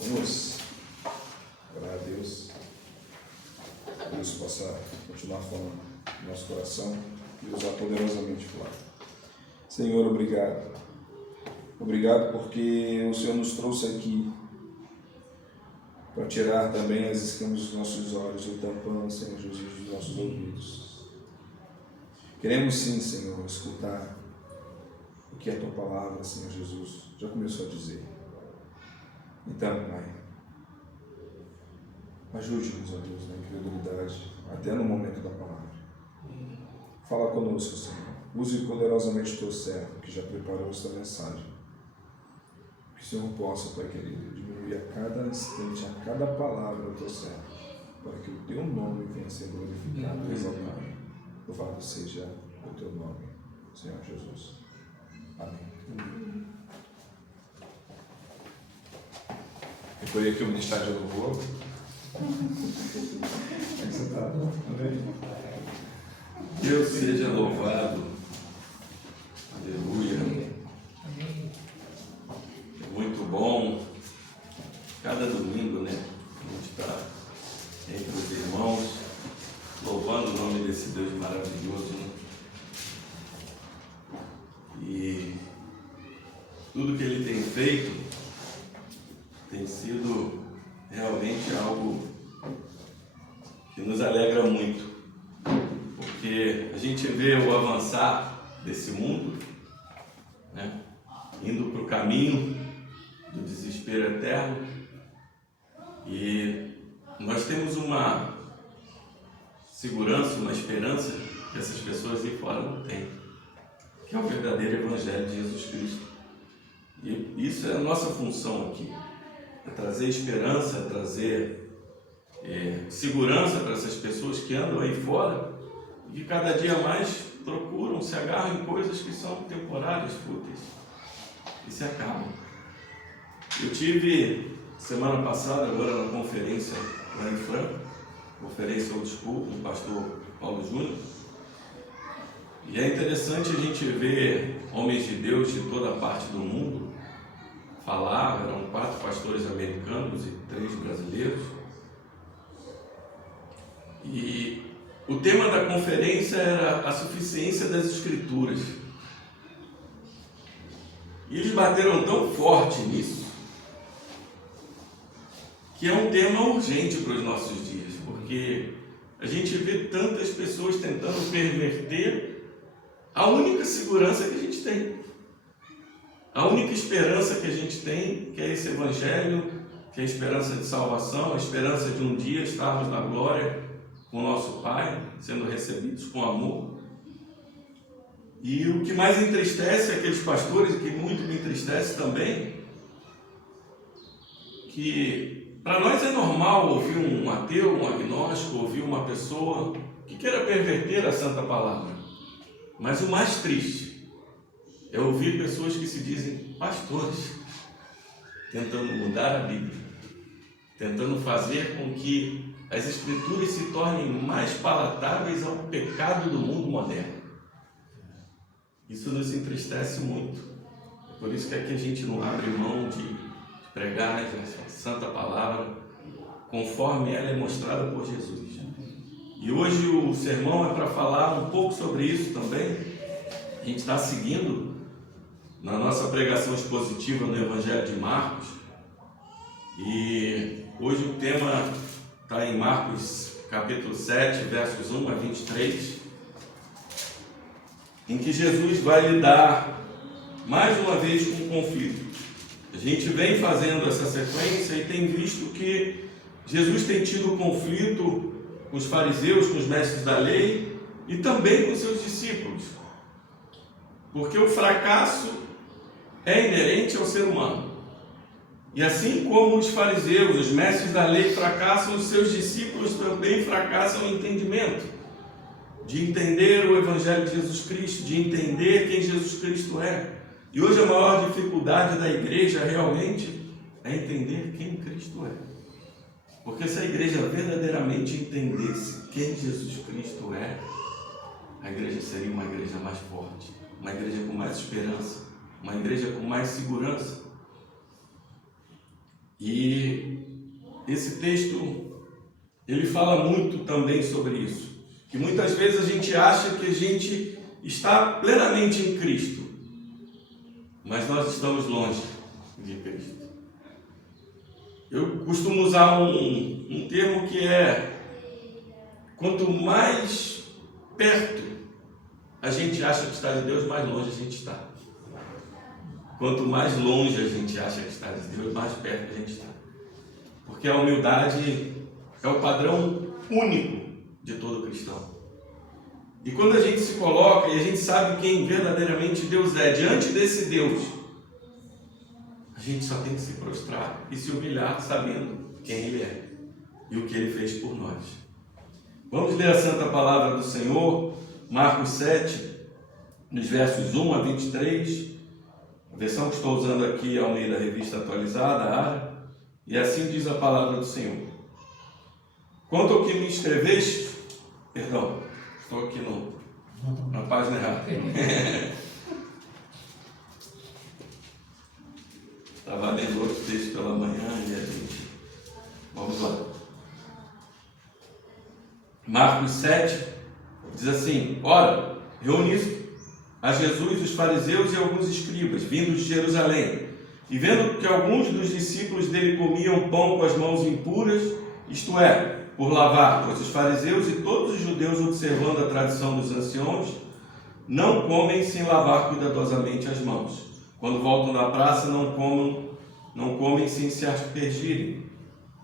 Vamos orar a Deus. Deus possa continuar falando no nosso coração e usar poderosamente o falar. Senhor, obrigado. Obrigado porque o Senhor nos trouxe aqui para tirar também as escamas dos nossos olhos, o tampão, Senhor Jesus, dos nossos ouvidos. Queremos sim, Senhor, escutar o que a Tua palavra, Senhor Jesus, já começou a dizer. Então, Pai, ajude-nos, ó Deus, na incredulidade, até no momento da palavra. Fala conosco, Senhor. Use poderosamente o Teu servo, que já preparou esta mensagem. Que o Senhor possa, Pai querido, diminuir a cada instante, a cada palavra do Teu servo, para que o Teu nome venha a ser glorificado e exaltado. Louvado seja o Teu nome, Senhor Jesus. Amém. Recolhi aqui o ministério de louvor. Como é que você está? Amém? Deus seja louvado. Aleluia. É muito bom. Cada domingo, né? A gente está entre os irmãos, louvando o nome desse Deus maravilhoso, né? E tudo que Ele tem feito tem sido realmente algo que nos alegra muito, porque a gente vê o avançar desse mundo, né, indo para o caminho do desespero eterno, e nós temos uma segurança, uma esperança que essas pessoas de fora não têm, que é o verdadeiro Evangelho de Jesus Cristo. E isso é a nossa função aqui. É trazer esperança, é trazer segurança para essas pessoas que andam aí fora e que cada dia mais procuram, se agarram em coisas que são temporárias, fúteis e se acabam. Eu tive semana passada, agora na conferência lá em Franca, conferência Old School, com o pastor Paulo Júnior, e é interessante a gente ver homens de Deus de toda a parte do mundo falar. Eram 4 pastores americanos e 3 brasileiros. E o tema da conferência era a suficiência das Escrituras. E eles bateram tão forte nisso, que é um tema urgente para os nossos dias, porque a gente vê tantas pessoas tentando perverter a única segurança que a gente tem. A única esperança que a gente tem, que é esse Evangelho, que é a esperança de salvação, a esperança de um dia estarmos na glória com o nosso Pai, sendo recebidos com amor. E o que mais entristece aqueles pastores, e que muito me entristece também, que para nós é normal ouvir um ateu, um agnóstico, ouvir uma pessoa que queira perverter a Santa Palavra. Mas o mais triste é ouvir pessoas que se dizem pastores, tentando mudar a Bíblia, tentando fazer com que as Escrituras se tornem mais palatáveis ao pecado do mundo moderno. Isso nos entristece muito. É por isso que aqui a gente não abre mão de pregar a Santa Palavra conforme ela é mostrada por Jesus. E hoje o sermão é para falar um pouco sobre isso também. A gente está seguindo na nossa pregação expositiva no Evangelho de Marcos, e hoje o tema está em Marcos capítulo 7, versos 1 a 23, em que Jesus vai lidar mais uma vez com um conflito. A gente vem fazendo essa sequência e tem visto que Jesus tem tido conflito com os fariseus, com os mestres da lei e também com seus discípulos, porque o fracasso é inerente ao ser humano. E assim como os fariseus, os mestres da lei fracassam, os seus discípulos também fracassam o entendimento, de entender o Evangelho de Jesus Cristo, de entender quem Jesus Cristo é. E hoje a maior dificuldade da igreja realmente é entender quem Cristo é. Porque se a igreja verdadeiramente entendesse quem Jesus Cristo é, a igreja seria uma igreja mais forte, uma igreja com mais esperança, uma igreja com mais segurança. E esse texto, ele fala muito também sobre isso. Que muitas vezes a gente acha que a gente está plenamente em Cristo, mas nós estamos longe de Cristo. Eu costumo usar um termo que é: quanto mais perto a gente acha que está de Deus, mais longe a gente está. Quanto mais longe a gente acha que está de Deus, mais perto a gente está. Porque a humildade é o padrão único de todo cristão. E quando a gente se coloca e a gente sabe quem verdadeiramente Deus é, diante desse Deus, a gente só tem que se prostrar e se humilhar sabendo quem Ele é e o que Ele fez por nós. Vamos ler a Santa Palavra do Senhor, Marcos 7, nos versos 1 a 23. A versão que estou usando aqui é Almeida Revista Atualizada, ARA, e assim diz a Palavra do Senhor. Quanto ao que me escreveste, perdão, estou aqui na página errada. Estava lendo outro texto pela manhã e a gente... Vamos lá. Marcos 7 diz assim: ora, reuniu-se a Jesus os fariseus e alguns escribas, vindos de Jerusalém, e vendo que alguns dos discípulos dele comiam pão com as mãos impuras, isto é, por lavar, pois os fariseus e todos os judeus, observando a tradição dos anciãos, não comem sem lavar cuidadosamente as mãos. Quando voltam da praça, não comem sem se aspergirem.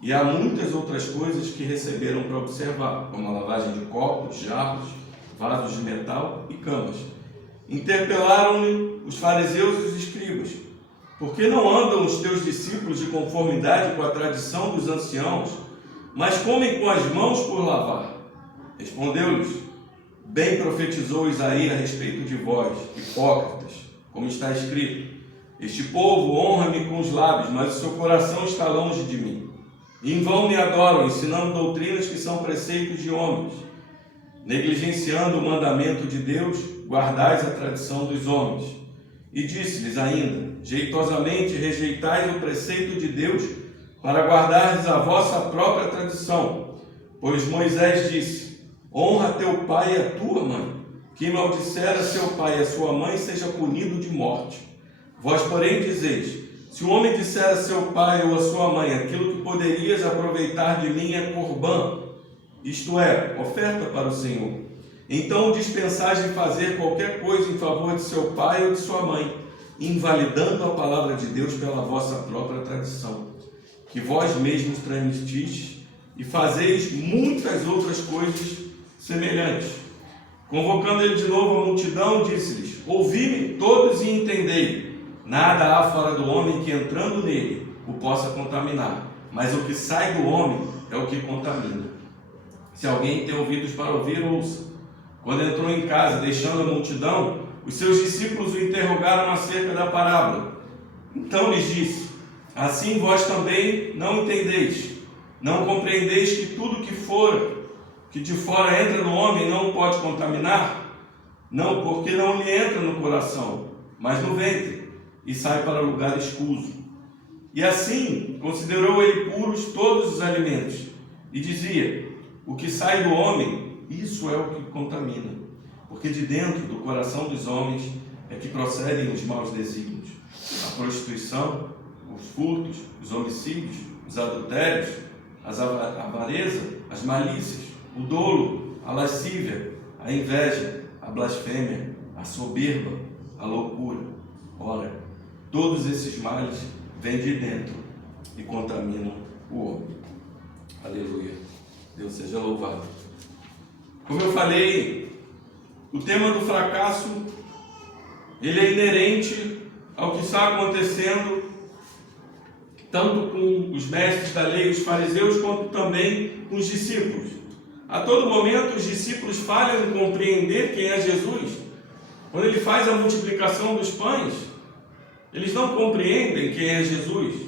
E há muitas outras coisas que receberam para observar, como a lavagem de copos, jarros, vasos de metal e camas. Interpelaram-lhe os fariseus e os escribas: por que não andam os teus discípulos de conformidade com a tradição dos anciãos, mas comem com as mãos por lavar? Respondeu-lhes: bem profetizou Isaías a respeito de vós, hipócritas, como está escrito: este povo honra-me com os lábios, mas o seu coração está longe de mim. E em vão me adoram, ensinando doutrinas que são preceitos de homens. Negligenciando o mandamento de Deus, guardais a tradição dos homens. E disse-lhes ainda: jeitosamente rejeitais o preceito de Deus, para guardardes a vossa própria tradição. Pois Moisés disse: honra teu pai e a tua mãe. Quem maldisser a seu pai e a sua mãe seja punido de morte. Vós, porém, dizeis: se o homem disser a seu pai ou a sua mãe, aquilo que poderias aproveitar de mim é corbã, isto é, oferta para o Senhor, então o dispensais de fazer qualquer coisa em favor de seu pai ou de sua mãe, invalidando a palavra de Deus pela vossa própria tradição, que vós mesmos transmitiste, e fazeis muitas outras coisas semelhantes. Convocando ele de novo a multidão, disse-lhes: ouvi-me todos e entendei. Nada há fora do homem que, entrando nele, o possa contaminar, mas o que sai do homem é o que contamina. Se alguém tem ouvidos para ouvir, ouça. Quando entrou em casa, deixando a multidão, os seus discípulos o interrogaram acerca da parábola. Então lhes disse: assim vós também não entendeis, não compreendeis que tudo que de fora entra no homem não o pode contaminar? Não, porque não lhe entra no coração, mas no ventre, e sai para lugar escuso. E assim considerou ele puros todos os alimentos, e dizia: o que sai do homem, isso é o que contamina, porque de dentro do coração dos homens é que procedem os maus desígnios, a prostituição, os furtos, os homicídios, os adultérios, a avareza, as malícias, o dolo, a lascívia, a inveja, a blasfêmia, a soberba, a loucura. Ora, todos esses males vêm de dentro e contaminam o homem. Aleluia. Deus seja louvado. Como eu falei, o tema do fracasso, ele é inerente ao que está acontecendo tanto com os mestres da lei, os fariseus, quanto também com os discípulos. A todo momento os discípulos falham em compreender quem é Jesus. Quando ele faz a multiplicação dos pães, eles não compreendem quem é Jesus.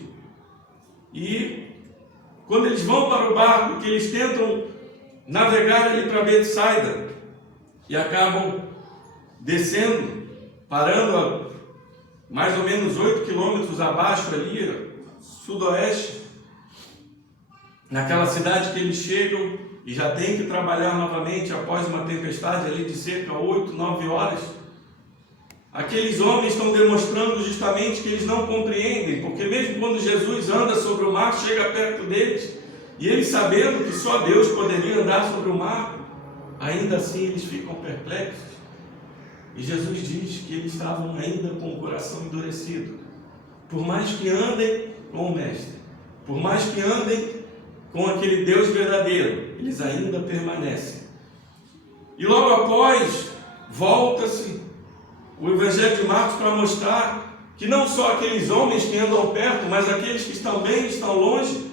E quando eles vão para o barco, que eles tentam navegar ali para Betsaida e acabam descendo, parando a mais ou menos 8 quilômetros abaixo ali, sudoeste, naquela cidade que eles chegam e já tem que trabalhar novamente após uma tempestade ali de cerca de 8, 9 horas. Aqueles homens estão demonstrando justamente que eles não compreendem, porque mesmo quando Jesus anda sobre o mar, chega perto deles, e eles sabendo que só Deus poderia andar sobre o mar, ainda assim eles ficam perplexos. E Jesus diz que eles estavam ainda com o coração endurecido. Por mais que andem com o Mestre, por mais que andem com aquele Deus verdadeiro, eles ainda permanecem. E logo após, volta-se o Evangelho de Marcos para mostrar que não só aqueles homens que andam perto, mas aqueles que também estão longe,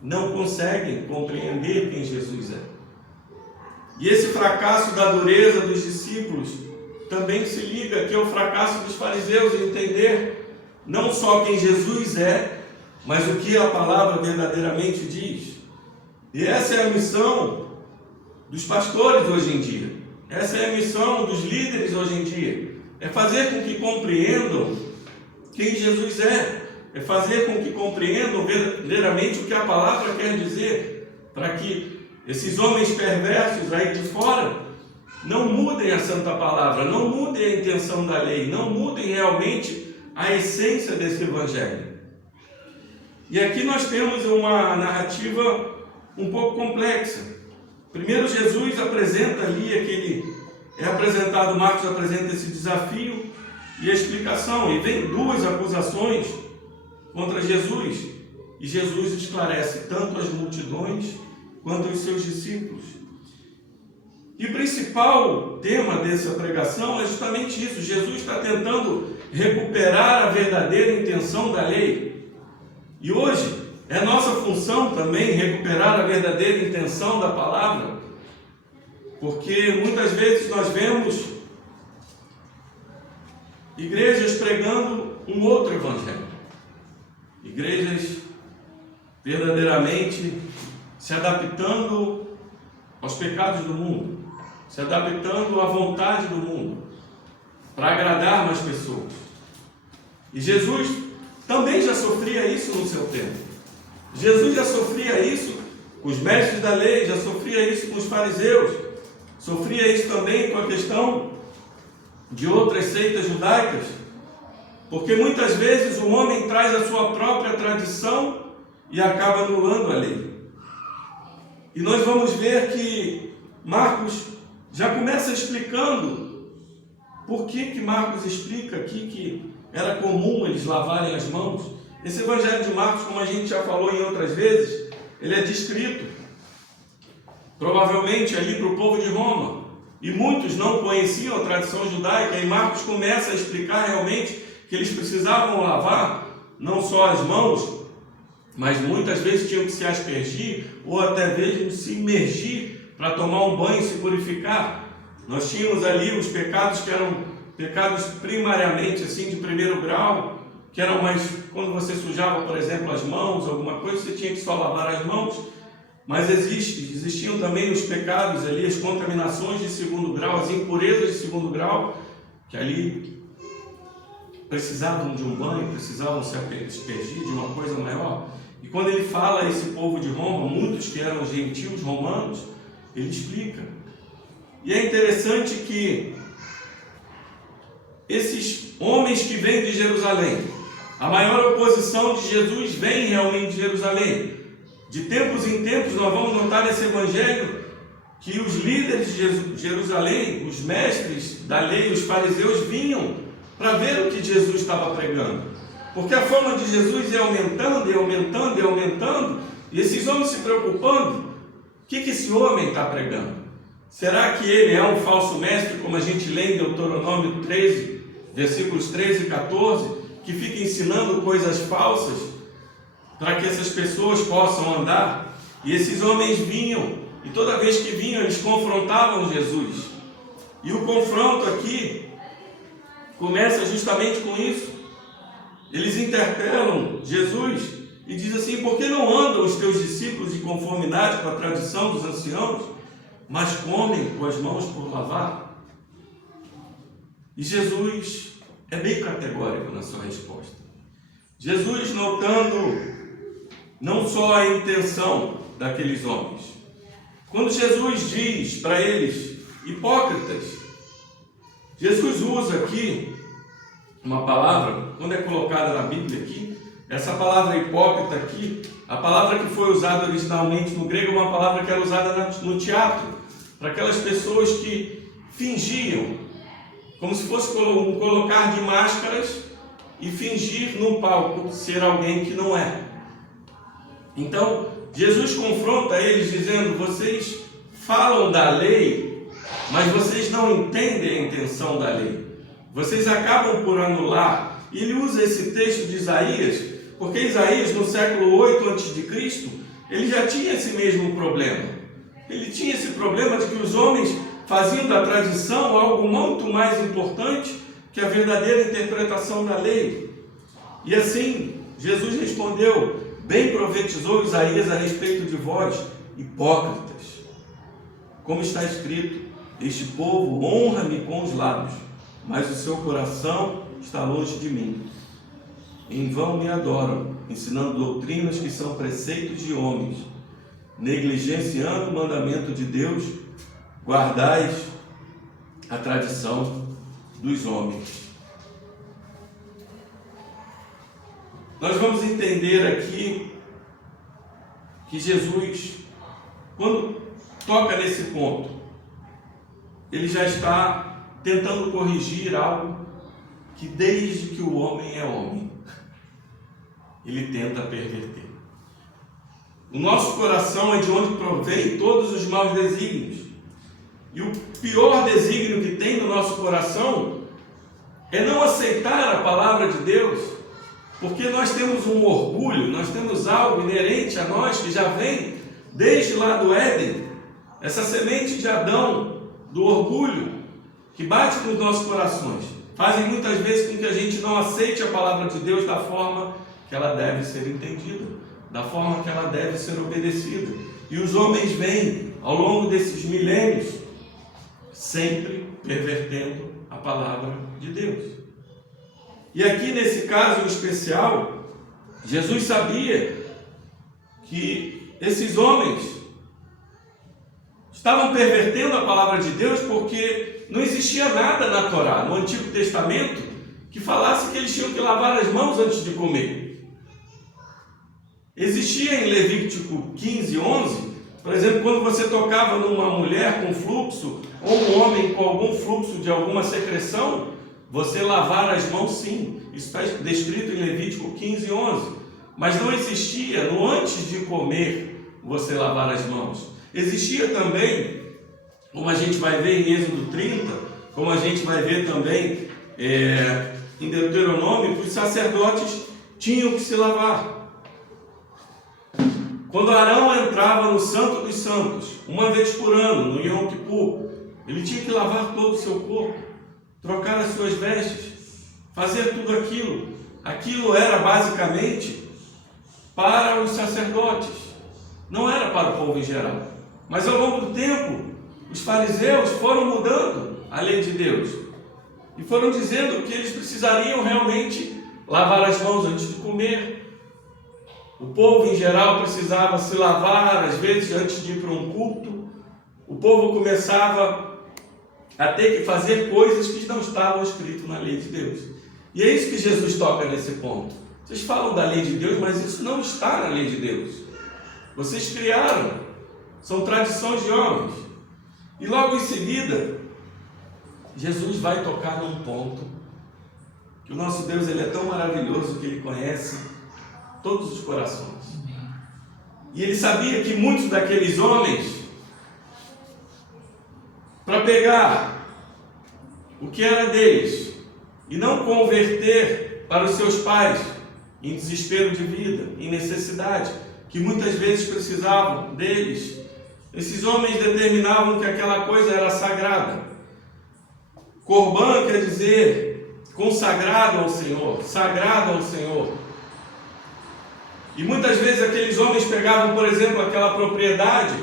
não conseguem compreender quem Jesus é. E esse fracasso da dureza dos discípulos também se liga que é o fracasso dos fariseus em entender não só quem Jesus é, mas o que a palavra verdadeiramente diz. E essa é a missão dos pastores hoje em dia. Essa é a missão dos líderes hoje em dia. É fazer com que compreendam quem Jesus é. É fazer com que compreendam verdadeiramente o que a palavra quer dizer, para que esses homens perversos aí de fora não mudem a santa palavra, não mudem a intenção da lei, não mudem realmente a essência desse evangelho. E aqui nós temos uma narrativa um pouco complexa. Primeiro Jesus apresenta ali Marcos apresenta esse desafio e a explicação, e vem duas acusações contra Jesus, e Jesus esclarece tanto as multidões quanto os seus discípulos. E o principal tema dessa pregação é justamente isso: Jesus está tentando recuperar a verdadeira intenção da lei. E hoje é nossa função também recuperar a verdadeira intenção da palavra, porque muitas vezes nós vemos igrejas pregando um outro evangelho, igrejas verdadeiramente se adaptando aos pecados do mundo, se adaptando à vontade do mundo, para agradar mais pessoas. E Jesus também já sofria isso no seu tempo. Jesus já sofria isso com os mestres da lei, já sofria isso com os fariseus, sofria isso também com a questão de outras seitas judaicas, porque muitas vezes o homem traz a sua própria tradição e acaba anulando a lei. E nós vamos ver que Marcos já começa explicando por que Marcos explica aqui que era comum eles lavarem as mãos. Esse evangelho de Marcos, como a gente já falou em outras vezes, ele é descrito provavelmente ali para o povo de Roma, e muitos não conheciam a tradição judaica, e Marcos começa a explicar realmente que eles precisavam lavar não só as mãos, mas muitas vezes tinham que se aspergir ou até mesmo se imergir para tomar um banho e se purificar. Nós tínhamos ali os pecados que eram pecados primariamente assim de primeiro grau, que eram mais quando você sujava, por exemplo, as mãos, alguma coisa, você tinha que só lavar as mãos. Mas existiam também os pecados ali, as contaminações de segundo grau, as impurezas de segundo grau, que ali precisavam de um banho, precisavam se aspergir de uma coisa maior. E quando ele fala a esse povo de Roma, muitos que eram gentios romanos, ele explica. E é interessante que esses homens que vêm de Jerusalém, a maior oposição de Jesus vem realmente de Jerusalém. De tempos em tempos nós vamos notar nesse evangelho que os líderes de Jerusalém, os mestres da lei, os fariseus, vinham para ver o que Jesus estava pregando, porque a fama de Jesus ia aumentando e aumentando e aumentando, e esses homens se preocupando: o que esse homem está pregando? Será que ele é um falso mestre, como a gente lê em Deuteronômio 13, versículos 13 e 14, que fica ensinando coisas falsas para que essas pessoas possam andar? E esses homens vinham, e toda vez que vinham eles confrontavam Jesus, e o confronto aqui começa justamente com isso. Eles interpelam Jesus e diz assim: por que não andam os teus discípulos de conformidade com a tradição dos anciãos, mas comem com as mãos por lavar? E Jesus é bem categórico na sua resposta. Jesus notando não só a intenção daqueles homens. Quando Jesus diz para eles, hipócritas, Jesus usa aqui uma palavra, quando é colocada na Bíblia aqui, essa palavra hipócrita aqui, a palavra que foi usada originalmente no grego é uma palavra que era usada no teatro, para aquelas pessoas que fingiam, como se fosse um colocar de máscaras e fingir no palco ser alguém que não é. Então, Jesus confronta eles dizendo, vocês falam da lei, mas vocês não entendem a intenção da lei. Vocês acabam por anular. E ele usa esse texto de Isaías, porque Isaías, no século 8 a.C., ele já tinha esse mesmo problema. Ele tinha esse problema de que os homens faziam da tradição algo muito mais importante que a verdadeira interpretação da lei. E assim, Jesus respondeu, bem profetizou Isaías a respeito de vós, hipócritas. Como está escrito, este povo honra-me com os lábios, mas o seu coração está longe de mim. Em vão me adoram, ensinando doutrinas que são preceitos de homens, negligenciando o mandamento de Deus, guardais a tradição dos homens. Nós vamos entender aqui que Jesus, quando toca nesse ponto, ele já está tentando corrigir algo que desde que o homem é homem, ele tenta perverter. O nosso coração é de onde provém todos os maus desígnios. E o pior desígnio que tem no nosso coração é não aceitar a palavra de Deus, porque nós temos um orgulho, nós temos algo inerente a nós que já vem desde lá do Éden, essa semente de Adão, do orgulho, que bate nos nossos corações, fazem muitas vezes com que a gente não aceite a palavra de Deus da forma que ela deve ser entendida, da forma que ela deve ser obedecida. E os homens vêm, ao longo desses milênios, sempre pervertendo a palavra de Deus. E aqui nesse caso especial, Jesus sabia que esses homens estavam pervertendo a palavra de Deus porque não existia nada na Torá, no Antigo Testamento, que falasse que eles tinham que lavar as mãos antes de comer. Existia em Levítico 15, 11, por exemplo, quando você tocava numa mulher com fluxo, ou um homem com algum fluxo de alguma secreção, você lavar as mãos sim. Isso está descrito em Levítico 15, 11. Mas não existia, no antes de comer, você lavar as mãos. Existia também, como a gente vai ver em Êxodo 30, como a gente vai ver também em Deuteronômio, que os sacerdotes tinham que se lavar. Quando Arão entrava no Santo dos Santos, uma vez por ano, no Yom Kippur, ele tinha que lavar todo o seu corpo, trocar as suas vestes, fazer tudo aquilo. Aquilo era basicamente para os sacerdotes, não era para o povo em geral. Mas ao longo do tempo, os fariseus foram mudando a lei de Deus e foram dizendo que eles precisariam realmente lavar as mãos antes de comer. O povo em geral precisava se lavar, às vezes, antes de ir para um culto. O povo começava a ter que fazer coisas que não estavam escritas na lei de Deus. E é isso que Jesus toca nesse ponto. Vocês falam da lei de Deus, mas isso não está na lei de Deus. Vocês criaram, são tradições de homens. E logo em seguida, Jesus vai tocar num ponto que o nosso Deus ele é tão maravilhoso que ele conhece todos os corações. E ele sabia que muitos daqueles homens, para pegar o que era deles e não converter para os seus pais em desespero de vida, em necessidade, que muitas vezes precisavam deles, esses homens determinavam que aquela coisa era sagrada. Corban quer dizer consagrado ao Senhor, sagrado ao Senhor. E muitas vezes aqueles homens pegavam, por exemplo, aquela propriedade,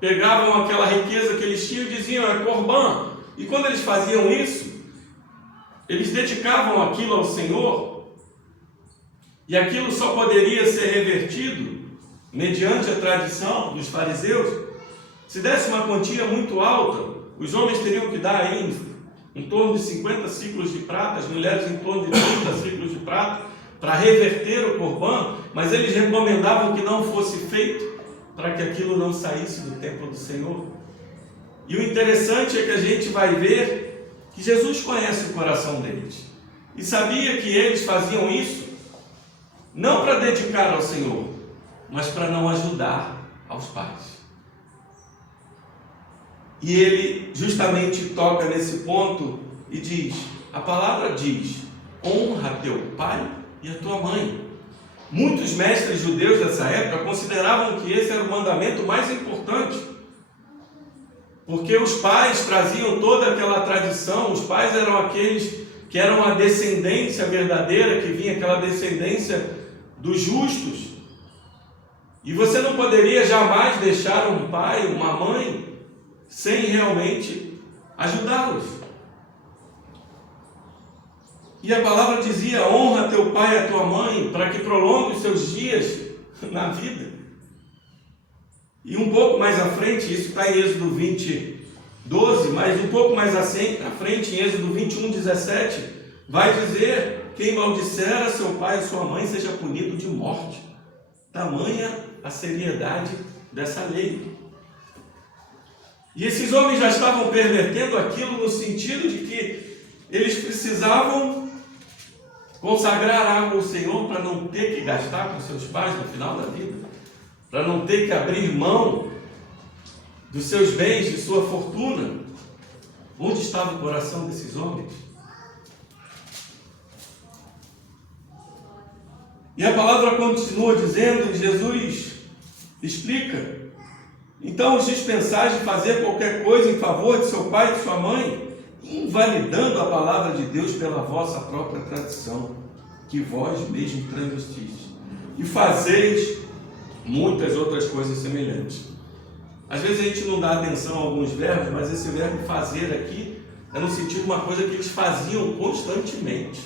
pegavam aquela riqueza que eles tinham e diziam, é Corban. E quando eles faziam isso, eles dedicavam aquilo ao Senhor. e aquilo só poderia ser revertido mediante a tradição dos fariseus. Se desse uma quantia muito alta, os homens teriam que dar ainda em torno de 50 ciclos de prata, as mulheres em torno de 30 ciclos de prata, para reverter o Corban, mas eles recomendavam que não fosse feito, para que aquilo não saísse do templo do Senhor. E o interessante é que a gente vai ver que Jesus conhece o coração deles, e sabia que eles faziam isso, não para dedicar ao Senhor, mas para não ajudar aos pais. E ele justamente toca nesse ponto e diz, a palavra diz, honra teu pai e a tua mãe. Muitos mestres judeus dessa época consideravam que esse era o mandamento mais importante, porque os pais traziam toda aquela tradição, os pais eram aqueles que eram a descendência verdadeira, que vinha aquela descendência dos justos, e você não poderia jamais deixar um pai, uma mãe, sem realmente ajudá-los. E a palavra dizia, honra teu pai e a tua mãe, para que prolongue os seus dias na vida. E um pouco mais à frente, isso está em Êxodo 20, 12, mas um pouco mais à frente, em Êxodo 21, 17, vai dizer, quem maldisser a seu pai e sua mãe seja punido de morte. Tamanha a seriedade dessa lei. E esses homens já estavam pervertendo aquilo no sentido de que eles precisavam consagrar algo ao Senhor para não ter que gastar com seus pais no final da vida, para não ter que abrir mão dos seus bens, de sua fortuna. Onde estava o coração desses homens? E a palavra continua dizendo, Jesus explica, então os dispensais de fazer qualquer coisa em favor de seu pai e de sua mãe, invalidando a palavra de Deus pela vossa própria tradição, que vós mesmos transmitis, e fazeis muitas outras coisas semelhantes. Às vezes a gente não dá atenção a alguns verbos, mas esse verbo fazer aqui é no sentido de uma coisa que eles faziam constantemente.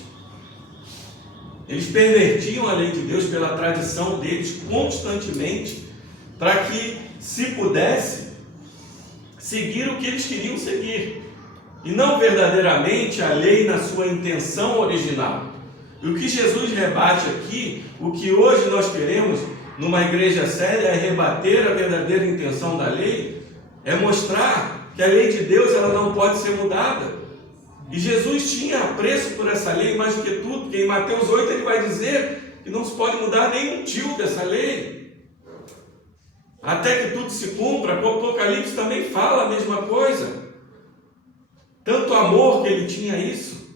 Eles pervertiam a lei de Deus pela tradição deles constantemente, para que, se pudesse, seguir o que eles queriam seguir, e não verdadeiramente a lei na sua intenção original. E o que Jesus rebate aqui, o que hoje nós queremos numa igreja séria, é rebater a verdadeira intenção da lei, é mostrar que a lei de Deus ela não pode ser mudada. E Jesus tinha apreço por essa lei mais do que tudo, porque em Mateus 8 ele vai dizer que não se pode mudar nem um tio dessa lei, até que tudo se cumpra. O Apocalipse também fala a mesma coisa. Tanto amor que ele tinha isso,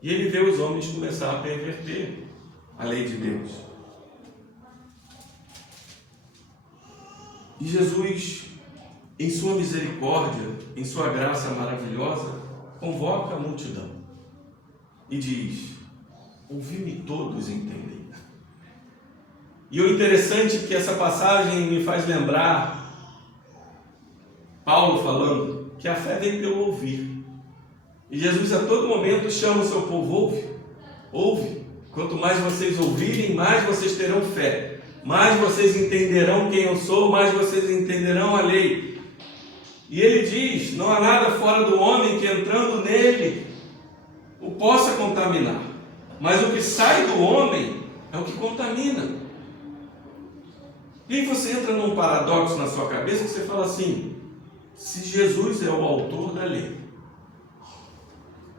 e ele vê os homens começar a perverter a lei de Deus. E Jesus, em sua misericórdia, em sua graça maravilhosa, convoca a multidão e diz, ouvi-me todos entendem. E o interessante é que essa passagem me faz lembrar Paulo falando que a fé vem pelo ouvir. E Jesus a todo momento chama o seu povo, ouve. Quanto mais vocês ouvirem, mais vocês terão fé, mais vocês entenderão quem eu sou, mais vocês entenderão a lei. E ele diz, não há nada fora do homem que entrando nele o possa contaminar, mas o que sai do homem é o que contamina. E aí você entra num paradoxo na sua cabeça que você fala assim, se Jesus é o autor da lei,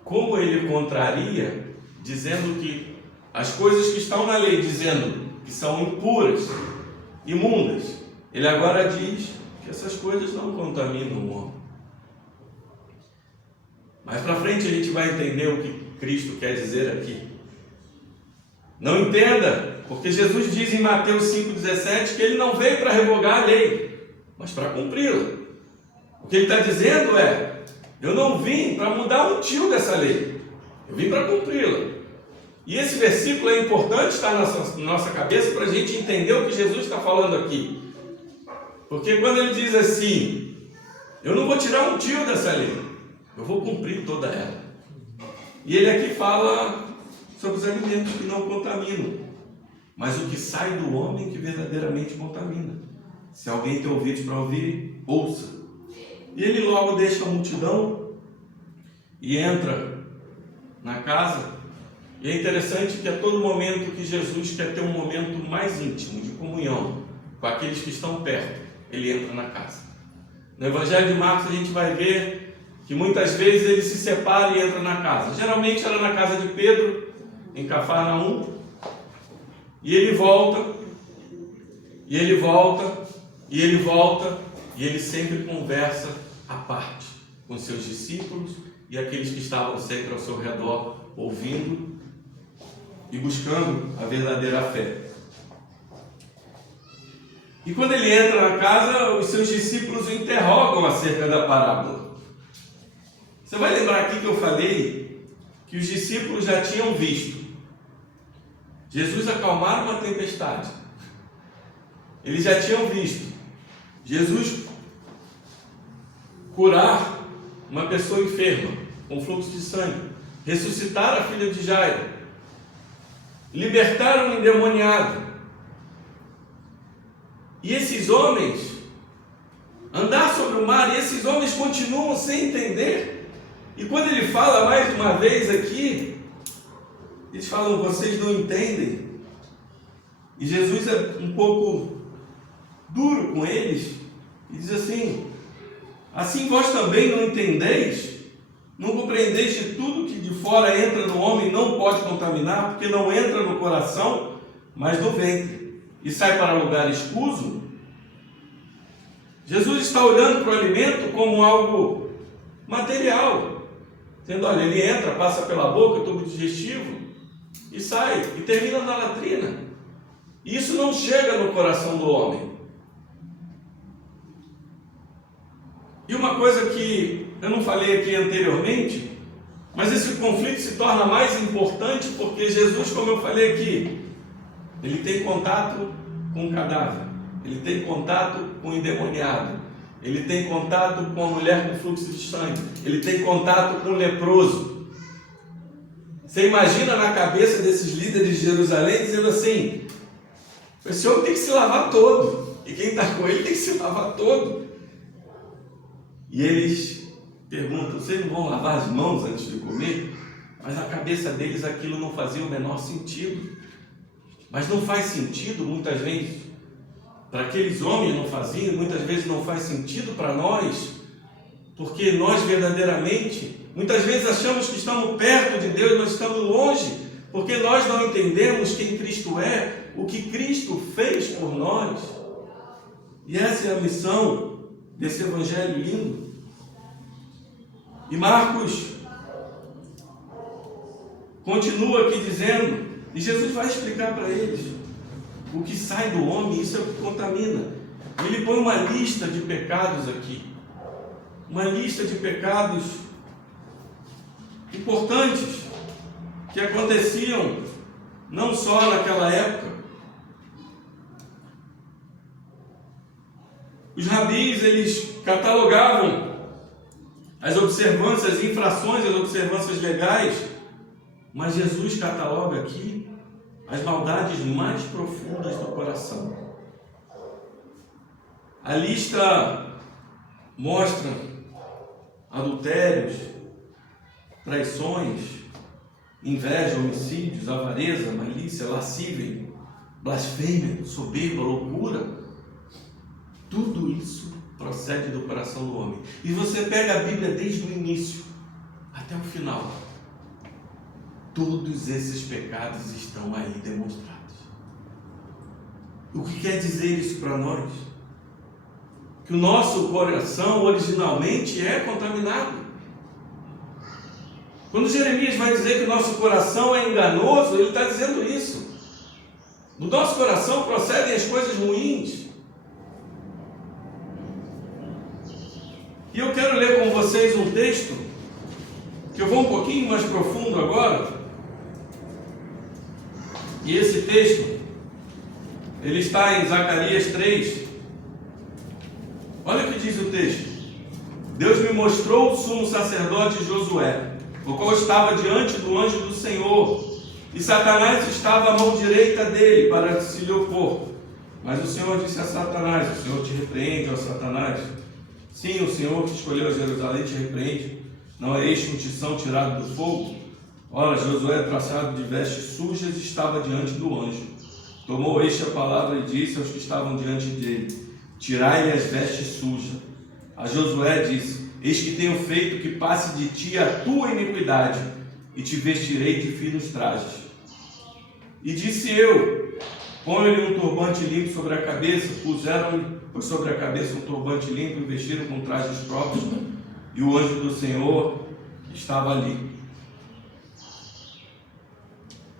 como ele contraria, dizendo que as coisas que estão na lei, dizendo que são impuras, imundas, ele agora diz que essas coisas não contaminam o homem. Mais para frente a gente vai entender o que Cristo quer dizer aqui. Não entenda, porque Jesus diz em Mateus 5,17 que ele não veio para revogar a lei, mas para cumpri-la. O que ele está dizendo é, eu não vim para mudar um tio dessa lei, eu vim para cumpri-la. E esse versículo é importante estar na nossa cabeça para a gente entender o que Jesus está falando aqui. Porque quando ele diz assim, eu não vou tirar um tio dessa lei, eu vou cumprir toda ela. E ele aqui fala sobre os alimentos que não contaminam. mas o que sai do homem que verdadeiramente contamina. Se alguém tem ouvidos para ouvir, ouça. E ele logo deixa a multidão e entra na casa. E é interessante que a todo momento que Jesus quer ter um momento mais íntimo, de comunhão com aqueles que estão perto, ele entra na casa. No Evangelho de Marcos a gente vai ver que muitas vezes ele se separa e entra na casa. Geralmente era na casa de Pedro, em Cafarnaum, e ele volta, e ele volta, e ele volta, e ele sempre conversa à parte com seus discípulos e aqueles que estavam sempre ao seu redor, ouvindo e buscando a verdadeira fé. E quando ele entra na casa, os seus discípulos o interrogam acerca da parábola. Você vai lembrar aqui que eu falei que os discípulos já tinham visto Jesus acalmar uma tempestade. Eles já tinham visto Jesus curar uma pessoa enferma com fluxo de sangue, ressuscitar a filha de Jairo, libertar um endemoniado. E esses homens andar sobre o mar, e esses homens continuam sem entender. E quando ele fala mais uma vez aqui, eles falam: vocês não entendem. E Jesus é um pouco duro com eles e diz assim: assim vós também não entendeis, não compreendeis de tudo que de fora entra no homem não pode contaminar, porque não entra no coração, mas no ventre, e sai para lugar escuso. Jesus está olhando para o alimento como algo material, dizendo: olha, ele entra, passa pela boca, tubo digestivo, e sai, e termina na latrina. E isso não chega no coração do homem. E uma coisa que eu não falei aqui anteriormente, mas esse conflito se torna mais importante porque Jesus, como eu falei aqui, ele tem contato com o cadáver, ele tem contato com o endemoniado, ele tem contato com a mulher com fluxo de sangue, ele tem contato com o leproso. Você imagina na cabeça desses líderes de Jerusalém dizendo assim: esse homem tem que se lavar todo, e quem está com ele tem que se lavar todo. E eles perguntam: vocês não vão lavar as mãos antes de comer? Mas na cabeça deles aquilo não fazia o menor sentido. Mas não faz sentido muitas vezes, para aqueles homens não fazia, muitas vezes não faz sentido para nós, porque nós verdadeiramente, muitas vezes achamos que estamos perto de Deus, mas estamos longe, porque nós não entendemos quem Cristo é, o que Cristo fez por nós. E essa é a missão desse evangelho lindo. E Marcos continua aqui dizendo, e Jesus vai explicar para eles o que sai do homem, isso é o que contamina. Ele põe uma lista de pecados aqui, uma lista de pecados importantes que aconteciam não só naquela época. Os rabis, eles catalogavam as observâncias, as infrações, as observâncias legais, mas Jesus cataloga aqui as maldades mais profundas do coração. A lista mostra adultérios, traições, inveja, homicídios, avareza, malícia, lascívia, blasfêmia, soberba, loucura. Tudo isso procede do coração do homem. E você pega a Bíblia desde o início até o final. Todos esses pecados estão aí demonstrados. O que quer dizer isso para nós? Que o nosso coração originalmente é contaminado. Quando Jeremias vai dizer que o nosso coração é enganoso, ele está dizendo isso. Do nosso coração procedem as coisas ruins. E eu quero ler com vocês um texto, que eu vou um pouquinho mais profundo agora. E esse texto, ele está em Zacarias 3. Olha o que diz o texto. Deus me mostrou o sumo sacerdote Josué, o qual estava diante do anjo do Senhor, e Satanás estava à mão direita dele para se lhe opor. Mas o Senhor disse a Satanás: o Senhor te repreende, ó Satanás. Sim, o Senhor que escolheu Jerusalém te repreende. Não é este um tição tirado do fogo? Ora, Josué, traçado de vestes sujas, estava diante do anjo. Tomou este a palavra e disse aos que estavam diante dele: tirai-lhe as vestes sujas. A Josué disse: eis que tenho feito que passe de ti a tua iniquidade, e te vestirei de finos trajes. E disse eu: põe-lhe um turbante limpo sobre a cabeça. Puseram-lhe sobre a cabeça um turbante limpo e vestiram com trajes próprios, e o anjo do Senhor estava ali.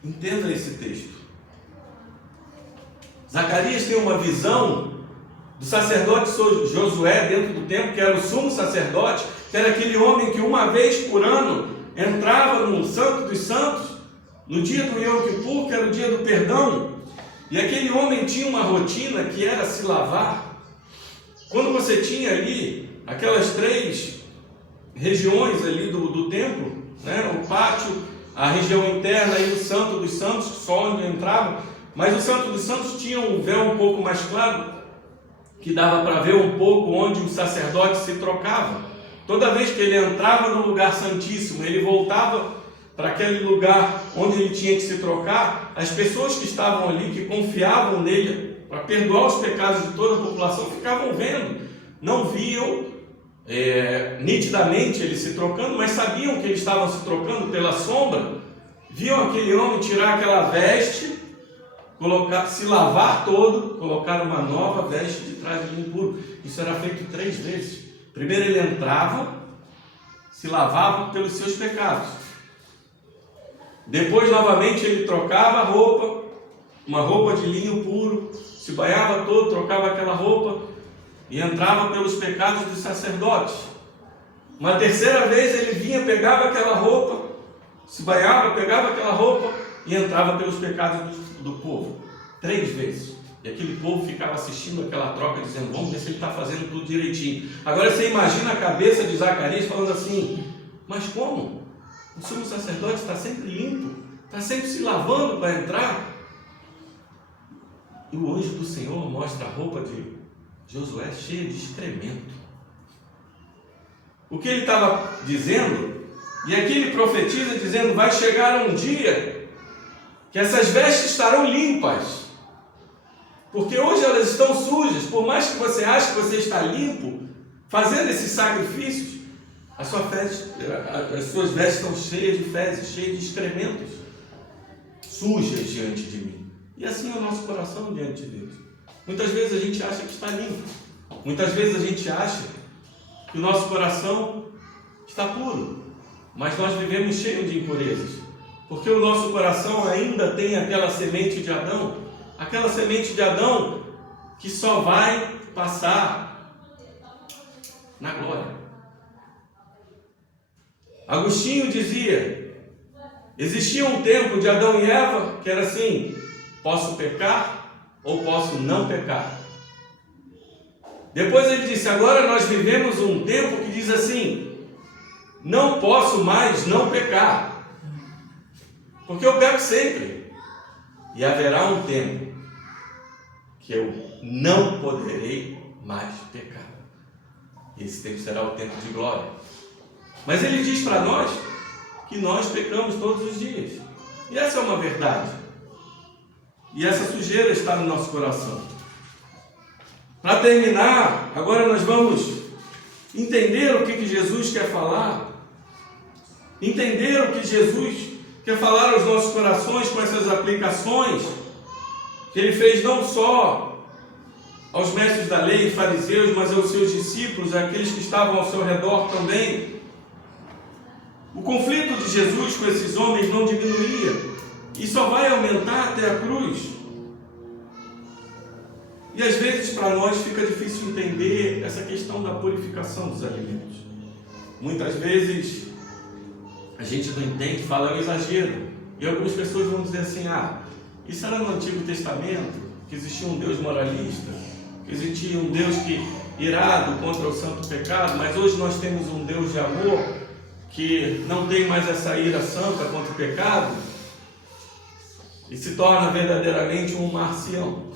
Entenda esse texto. Zacarias tem uma visão do sacerdote Josué dentro do templo, que era o sumo sacerdote, que era aquele homem que uma vez por ano entrava no Santo dos Santos, no dia do Yom Kippur, que era o dia do perdão, e aquele homem tinha uma rotina que era se lavar. Quando você tinha ali aquelas 3 regiões ali do templo, né? O pátio, a região interna e o Santo dos Santos, só onde entrava, mas o Santo dos Santos tinha um véu um pouco mais claro, que dava para ver um pouco onde o sacerdote se trocava. Toda vez que ele entrava no lugar santíssimo, ele voltava para aquele lugar onde ele tinha que se trocar. As pessoas que estavam ali, que confiavam nele para perdoar os pecados de toda a população, ficavam vendo, não viam nitidamente ele se trocando, mas sabiam que eles estavam se trocando pela sombra. Viam aquele homem tirar aquela veste, se lavar todo, colocar uma nova veste de traje limpo puro. Isso era feito 3 vezes. Primeiro ele entrava, se lavava pelos seus pecados. Depois novamente ele trocava a roupa, uma roupa de linho puro, se banhava todo, trocava aquela roupa e entrava pelos pecados dos sacerdotes. Uma terceira vez ele vinha, pegava aquela roupa, se banhava, pegava aquela roupa e entrava pelos pecados do povo. 3 vezes. E aquele povo ficava assistindo aquela troca, dizendo: vamos ver se ele está fazendo tudo direitinho. Agora você imagina a cabeça de Zacarias falando assim: mas como? O sumo sacerdote está sempre limpo, está sempre se lavando para entrar. E o anjo do Senhor mostra a roupa de Josué cheia de excremento. O que ele estava dizendo, e aqui ele profetiza dizendo: vai chegar um dia que essas vestes estarão limpas, porque hoje elas estão sujas. Por mais que você ache que você está limpo, fazendo esses sacrifícios, as suas vestes estão cheias de fezes, cheias de excrementos, sujas diante de mim. E assim é o nosso coração diante de Deus. Muitas vezes a gente acha que está limpo, muitas vezes a gente acha que o nosso coração está puro, mas nós vivemos cheios de impurezas, porque o nosso coração ainda tem aquela semente de Adão, aquela semente de Adão que só vai passar na glória. Agostinho dizia: existia um tempo de Adão e Eva que era assim: posso pecar ou posso não pecar. Depois ele disse: agora nós vivemos um tempo que diz assim: não posso mais não pecar, porque eu peco sempre. E haverá um tempo que eu não poderei mais pecar. E esse tempo será o tempo de glória. Mas ele diz para nós que nós pecamos todos os dias. E essa é uma verdade. E essa sujeira está no nosso coração. Para terminar, agora nós vamos entender o que Jesus quer falar. Entender o que Jesus quer falar aos nossos corações com essas aplicações que ele fez não só aos mestres da lei e fariseus, mas aos seus discípulos, àqueles que estavam ao seu redor também. O conflito de Jesus com esses homens não diminuía e só vai aumentar até a cruz. E às vezes para nós fica difícil entender essa questão da purificação dos alimentos. Muitas vezes a gente não entende, fala um exagero. E algumas pessoas vão dizer assim: isso era no Antigo Testamento, que existia um Deus moralista, que existia um Deus irado contra o santo pecado, mas hoje nós temos um Deus de amor, que não tem mais essa ira santa contra o pecado. e se torna verdadeiramente um marcião,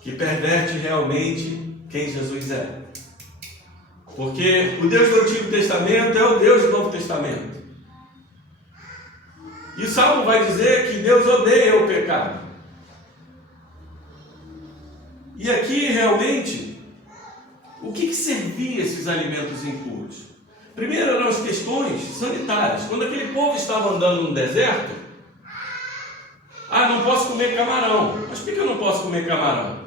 que perverte realmente quem Jesus é. Porque o Deus do Antigo Testamento é o Deus do Novo Testamento. E o Salmo vai dizer que Deus odeia o pecado. E aqui realmente, o que servia esses alimentos impuros? Primeiro eram as questões sanitárias. Quando aquele povo estava andando no deserto, não posso comer camarão. Mas por que eu não posso comer camarão?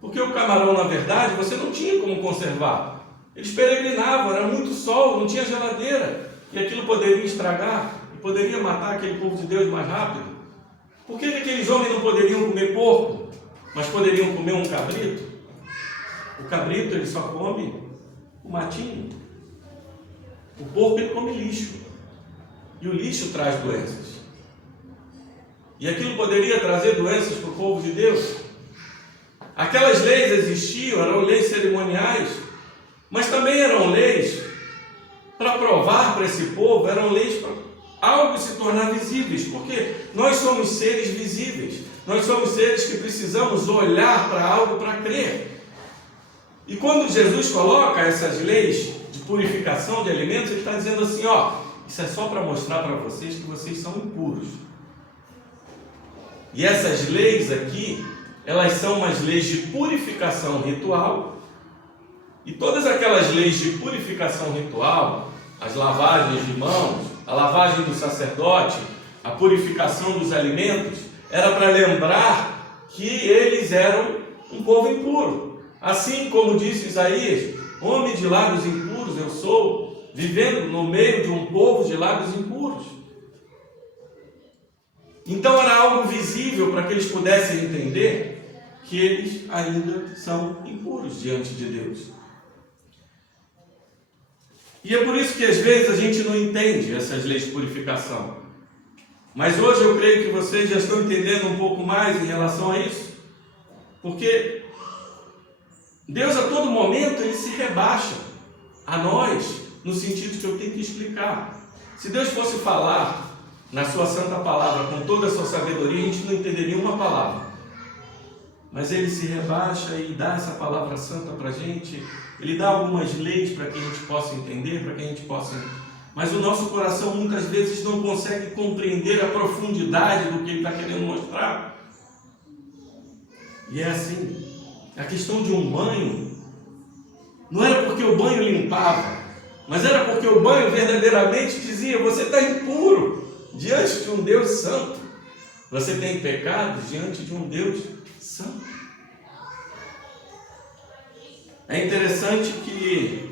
Porque o camarão, na verdade, você não tinha como conservar. Eles peregrinavam, era muito sol, não tinha geladeira. E aquilo poderia estragar, e poderia matar aquele povo de Deus mais rápido. Por que aqueles homens não poderiam comer porco, mas poderiam comer um cabrito? O cabrito, ele só come o matinho. O porco, ele come lixo. E o lixo traz doenças. E aquilo poderia trazer doenças para o povo de Deus. Aquelas leis existiam, eram leis cerimoniais, mas também eram leis para provar para esse povo, eram leis para algo se tornar visíveis, porque nós somos seres visíveis, nós somos seres que precisamos olhar para algo para crer. E quando Jesus coloca essas leis de purificação de alimentos, ele está dizendo assim, isso é só para mostrar para vocês que vocês são impuros. E essas leis aqui, elas são umas leis de purificação ritual, e todas aquelas leis de purificação ritual, as lavagens de mãos, a lavagem do sacerdote, a purificação dos alimentos, era para lembrar que eles eram um povo impuro. Assim como disse Isaías, homem de lábios impuros eu sou, vivendo no meio de um povo de lábios impuros. Então era algo visível para que eles pudessem entender que eles ainda são impuros diante de Deus. E é por isso que às vezes a gente não entende essas leis de purificação. Mas hoje eu creio que vocês já estão entendendo um pouco mais em relação a isso. Porque Deus a todo momento ele se rebaixa a nós, no sentido que eu tenho que explicar. Se Deus fosse falar na sua santa palavra com toda a sua sabedoria, a gente não entenderia uma palavra. Mas ele se rebaixa e dá essa palavra santa para a gente. Ele dá algumas leis para que a gente possa entender, para que a gente possa... Mas o nosso coração muitas vezes não consegue compreender a profundidade do que ele está querendo mostrar. E é assim, a questão de um banho, não era porque o banho limpava, mas era porque o banho verdadeiramente dizia, você está impuro diante de um Deus santo. Você tem pecados diante de um Deus santo. É interessante que,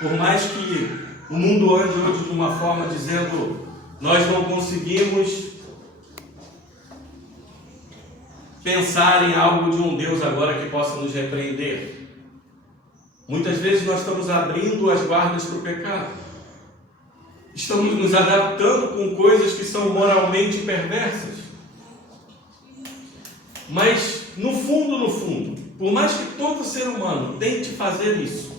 por mais que o mundo ande hoje de uma forma dizendo, nós não conseguimos pensar em algo de um Deus agora que possa nos repreender. Muitas vezes nós estamos abrindo as guardas para o pecado. Estamos nos adaptando com coisas que são moralmente perversas. Mas, no fundo, por mais que todo ser humano tente fazer isso,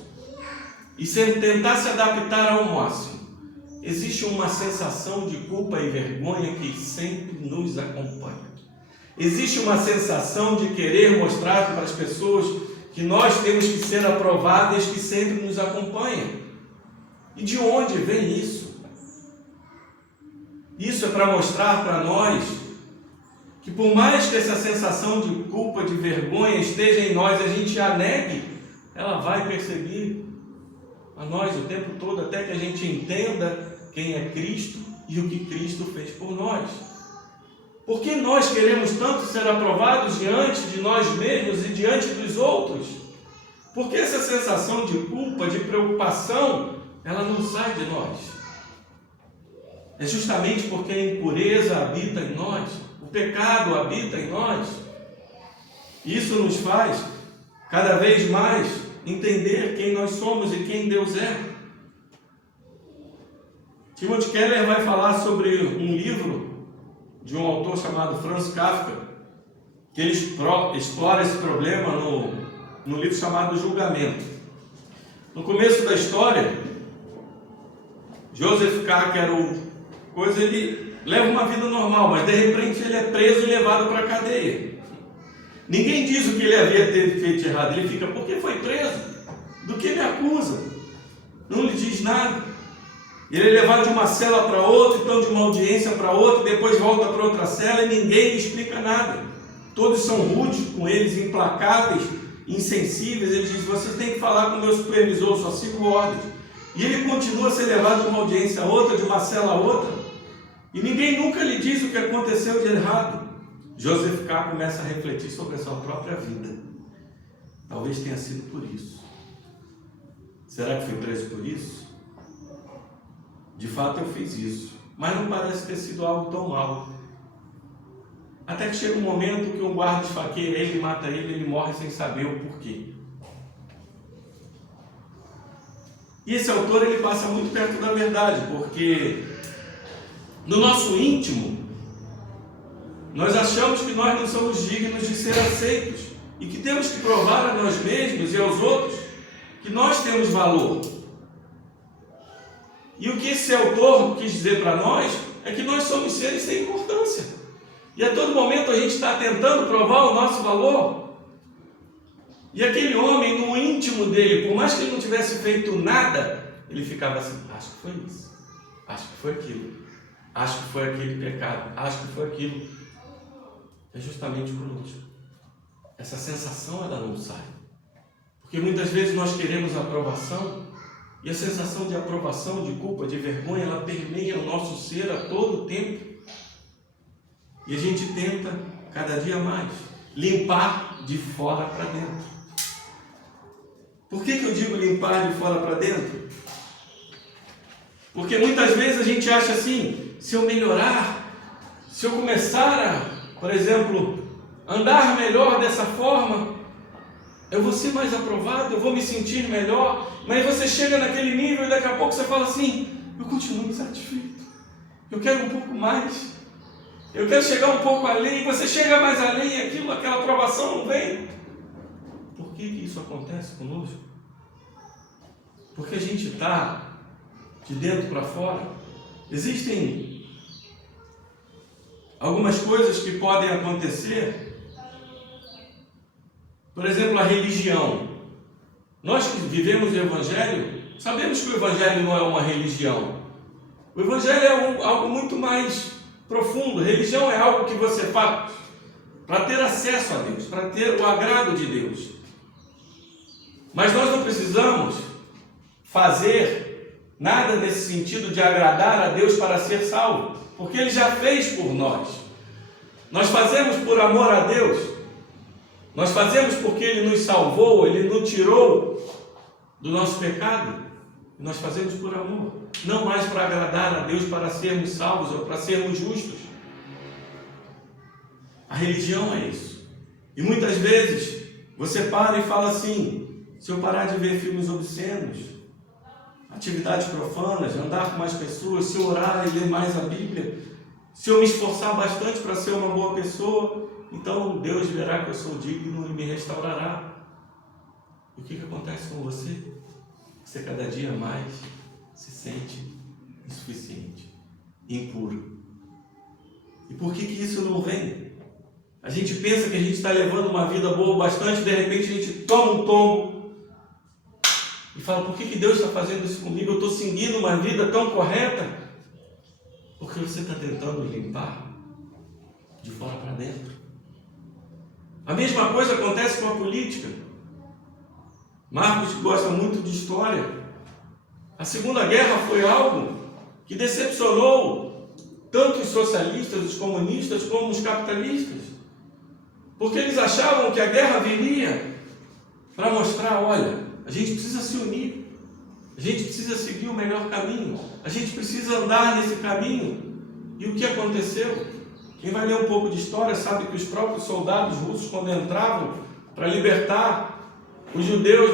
e tentar se adaptar ao máximo, existe uma sensação de culpa e vergonha que sempre nos acompanha. Existe uma sensação de querer mostrar para as pessoas que nós temos que ser aprováveis que sempre nos acompanha. E de onde vem isso? Isso é para mostrar para nós que por mais que essa sensação de culpa, de vergonha esteja em nós, a gente a negue, ela vai perseguir a nós o tempo todo, até que a gente entenda quem é Cristo e o que Cristo fez por nós. Por que nós queremos tanto ser aprovados diante de nós mesmos e diante dos outros? Porque essa sensação de culpa, de preocupação, ela não sai de nós. É justamente porque a impureza habita em nós, o pecado habita em nós. Isso nos faz cada vez mais entender quem nós somos e quem Deus é. Timothy Keller vai falar sobre um livro de um autor chamado Franz Kafka, que ele explora esse problema no livro chamado Julgamento. No começo da história, Joseph K. ele leva uma vida normal, mas de repente ele é preso e levado para a cadeia. Ninguém diz o que ele havia feito errado, ele fica, por que foi preso? Do que me acusa? Não lhe diz nada. Ele é levado de uma cela para outra, então de uma audiência para outra, depois volta para outra cela e ninguém lhe explica nada. Todos são rudes com eles, implacáveis, insensíveis. Ele diz, vocês têm que falar com o meu supervisor, só sigo ordens. E ele continua a ser levado de uma audiência a outra, de uma cela a outra, e ninguém nunca lhe diz o que aconteceu de errado. Joseph K. começa a refletir sobre a sua própria vida. Talvez tenha sido por isso. Será que fui preso por isso? De fato eu fiz isso, mas não parece ter sido algo tão mal. Até que chega um momento que um guarda esfaqueia ele, mata ele, ele morre sem saber o porquê. E esse autor ele passa muito perto da verdade, porque no nosso íntimo nós achamos que nós não somos dignos de ser aceitos e que temos que provar a nós mesmos e aos outros que nós temos valor. E o que esse autor quis dizer para nós é que nós somos seres sem importância. E a todo momento a gente está tentando provar o nosso valor. E aquele homem, no íntimo dele, por mais que ele não tivesse feito nada, ele ficava assim, acho que foi isso, acho que foi aquilo, acho que foi aquele pecado, acho que foi aquilo. É justamente conosco. Essa sensação ela não sai. Porque muitas vezes nós queremos aprovação, e a sensação de aprovação, de culpa, de vergonha, ela permeia o nosso ser a todo tempo. E a gente tenta, cada dia mais, limpar de fora para dentro. Por que eu digo limpar de fora para dentro? Porque muitas vezes a gente acha assim, se eu melhorar, se eu começar a, por exemplo, andar melhor dessa forma, eu vou ser mais aprovado, eu vou me sentir melhor. Mas você chega naquele nível e daqui a pouco você fala assim, eu continuo insatisfeito, eu quero um pouco mais, eu quero chegar um pouco além. Você chega mais além e aquela aprovação não vem. Por que isso acontece conosco? Porque a gente está de dentro para fora. Existem algumas coisas que podem acontecer. Por exemplo, a religião. Nós que vivemos o Evangelho, sabemos que o Evangelho não é uma religião. O Evangelho é algo muito mais profundo. Religião é algo que você faz para ter acesso a Deus, para ter o agrado de Deus. Mas nós não precisamos fazer nada nesse sentido de agradar a Deus para ser salvo, porque Ele já fez por nós. Nós fazemos por amor a Deus. Nós fazemos porque Ele nos salvou, Ele nos tirou do nosso pecado. Nós fazemos por amor, não mais para agradar a Deus, para sermos salvos ou para sermos justos. A religião é isso. E muitas vezes você para e fala assim, se eu parar de ver filmes obscenos, atividades profanas, andar com mais pessoas, se eu orar e ler mais a Bíblia, se eu me esforçar bastante para ser uma boa pessoa, então Deus verá que eu sou digno e me restaurará. E o que acontece com você? Você cada dia mais se sente insuficiente, impuro. E por que isso não vem? A gente pensa que a gente está levando uma vida boa bastante, de repente a gente toma um tombo e fala, por que Deus está fazendo isso comigo? Eu estou seguindo uma vida tão correta. Porque você está tentando limpar de fora para dentro. A mesma coisa acontece com a política. Marcos gosta muito de história. A Segunda Guerra foi algo que decepcionou tanto os socialistas, os comunistas, como os capitalistas. Porque eles achavam que a guerra viria para mostrar, olha, a gente precisa se unir, a gente precisa seguir o melhor caminho, a gente precisa andar nesse caminho. E o que aconteceu? Quem vai ler um pouco de história sabe que os próprios soldados russos, quando entravam para libertar os judeus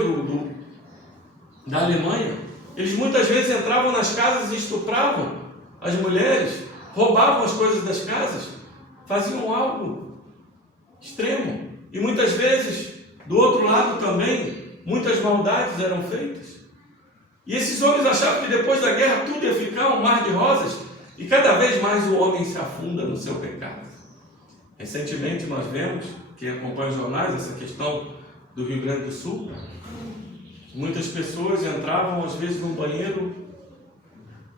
da Alemanha, eles muitas vezes entravam nas casas e estupravam as mulheres, roubavam as coisas das casas, faziam algo extremo. E muitas vezes, do outro lado também, muitas maldades eram feitas. E esses homens achavam que depois da guerra tudo ia ficar um mar de rosas. E cada vez mais o homem se afunda no seu pecado. Recentemente nós vemos, quem acompanha os jornais, essa questão do Rio Grande do Sul. Muitas pessoas entravam às vezes num banheiro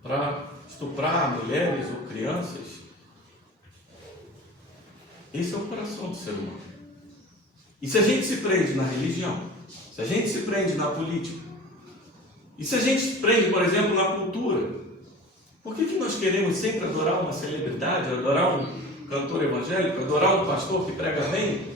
para estuprar mulheres ou crianças. Esse é o coração do ser humano. E se a gente se prende na religião, se a gente se prende na política, e se a gente se prende, por exemplo, na cultura, por que nós queremos sempre adorar uma celebridade, adorar um cantor evangélico, adorar um pastor que prega bem?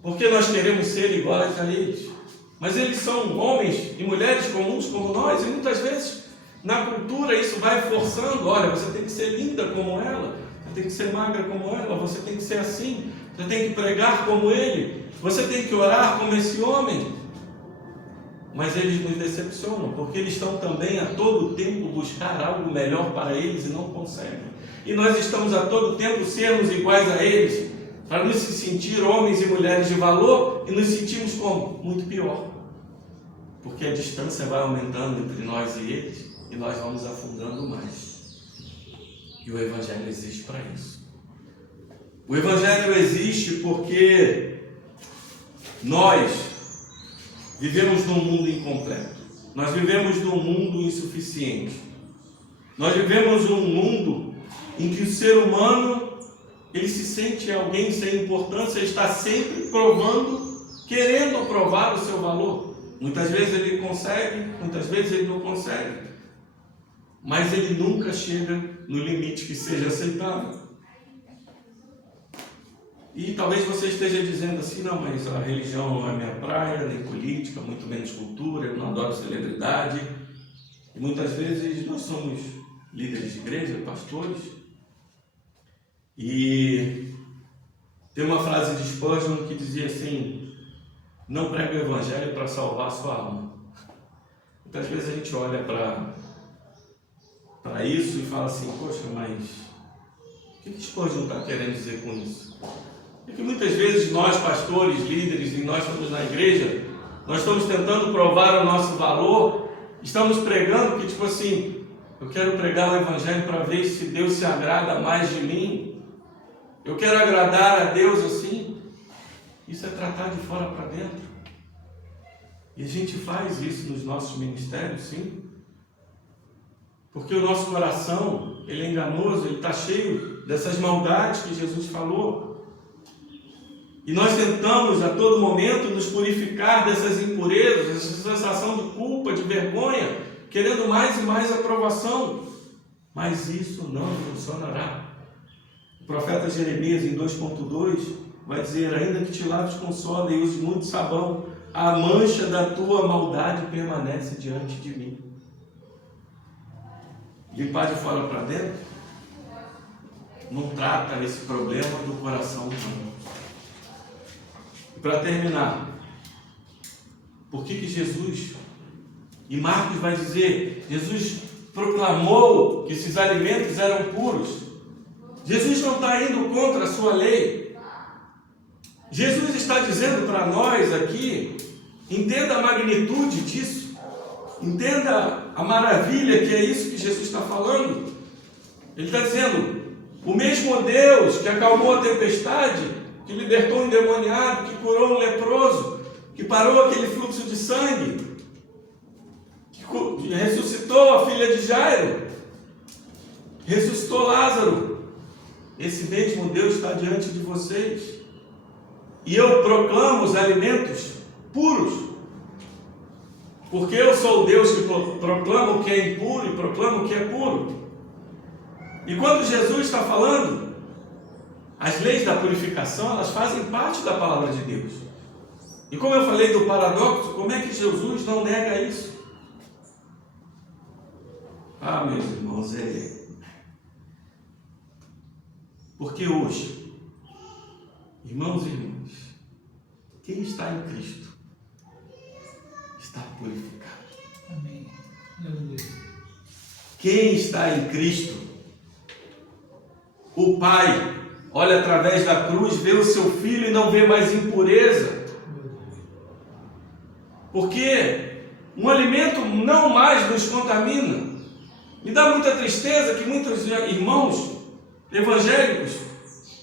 Porque nós queremos ser iguais a eles. Mas eles são homens e mulheres comuns como nós, e muitas vezes na cultura isso vai forçando. Olha, você tem que ser linda como ela, você tem que ser magra como ela, você tem que ser assim, você tem que pregar como ele, você tem que orar como esse homem. Mas eles nos decepcionam, porque eles estão também a todo tempo buscar algo melhor para eles e não conseguem. E nós estamos a todo tempo sermos iguais a eles, para nos sentir homens e mulheres de valor, e nos sentimos como? Muito pior. Porque a distância vai aumentando entre nós e eles, e nós vamos afundando mais. E o Evangelho existe para isso. O Evangelho existe porque nós vivemos num mundo incompleto. Nós vivemos num mundo insuficiente. Nós vivemos num mundo em que o ser humano, ele se sente alguém sem importância, está sempre provando, querendo provar o seu valor. Muitas vezes ele consegue, muitas vezes ele não consegue. Mas ele nunca chega no limite que seja aceitável. E talvez você esteja dizendo assim, não, mas a religião não é minha praia, nem política, muito menos cultura, eu não adoro celebridade. E muitas vezes nós somos líderes de igreja, pastores, e tem uma frase de Spurgeon que dizia assim: não pregue o evangelho para salvar a sua alma. Muitas vezes a gente olha para isso e fala assim, poxa, mas o que Spurgeon está querendo dizer com isso? É que muitas vezes nós, pastores, líderes, e nós estamos na igreja, nós estamos tentando provar o nosso valor, estamos pregando que tipo assim, eu quero pregar o evangelho para ver se Deus se agrada mais de mim, eu quero agradar a Deus assim. Isso é tratar de fora para dentro. E a gente faz isso nos nossos ministérios, sim. Porque o nosso coração, ele é enganoso, ele está cheio dessas maldades que Jesus falou. E nós tentamos a todo momento nos purificar dessas impurezas, essa sensação de culpa, de vergonha, querendo mais e mais aprovação. Mas isso não funcionará. O profeta Jeremias, em 2.2, vai dizer: ainda que te laves com soda e uses muito sabão, a mancha da tua maldade permanece diante de mim. Limpar de fora para dentro não trata esse problema do coração humano. E para terminar, por que Jesus, e Marcos vai dizer, Jesus proclamou que esses alimentos eram puros. Jesus não está indo contra a sua lei. Jesus está dizendo para nós aqui, entenda a magnitude disso, entenda a maravilha que é isso que Jesus está falando. Ele está dizendo, o mesmo Deus que acalmou a tempestade, que libertou o endemoniado, que curou o leproso, que parou aquele fluxo de sangue, que ressuscitou a filha de Jairo, ressuscitou Lázaro, esse mesmo Deus está diante de vocês. E eu proclamo os alimentos puros, porque eu sou o Deus que proclama o que é impuro e proclama o que é puro. E quando Jesus está falando, as leis da purificação, elas fazem parte da palavra de Deus. E como eu falei do paradoxo, como é que Jesus não nega isso? Ah, meus irmãos, porque hoje, irmãos e irmãs, quem está em Cristo está purificado. Amém. Quem está em Cristo, o Pai olha através da cruz, vê o seu Filho e não vê mais impureza. Porque um alimento não mais nos contamina. Me dá muita tristeza que muitos irmãos evangélicos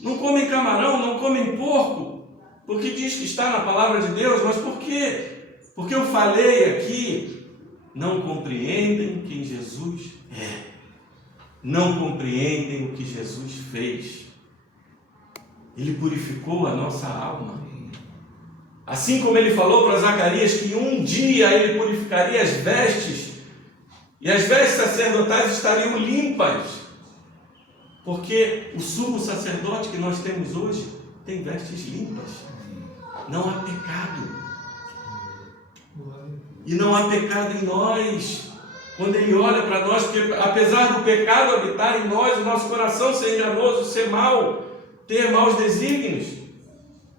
não comem camarão, não comem porco, porque diz que está na palavra de Deus. Mas por quê? Porque eu falei aqui, não compreendem quem Jesus é, não compreendem o que Jesus fez. Ele purificou a nossa alma, assim como ele falou para Zacarias que um dia ele purificaria as vestes, e as vestes sacerdotais estariam limpas, porque o sumo sacerdote que nós temos hoje tem vestes limpas, não há pecado, e não há pecado em nós, quando ele olha para nós, porque apesar do pecado habitar em nós, o nosso coração ser enganoso, ser mau, ter maus desígnios,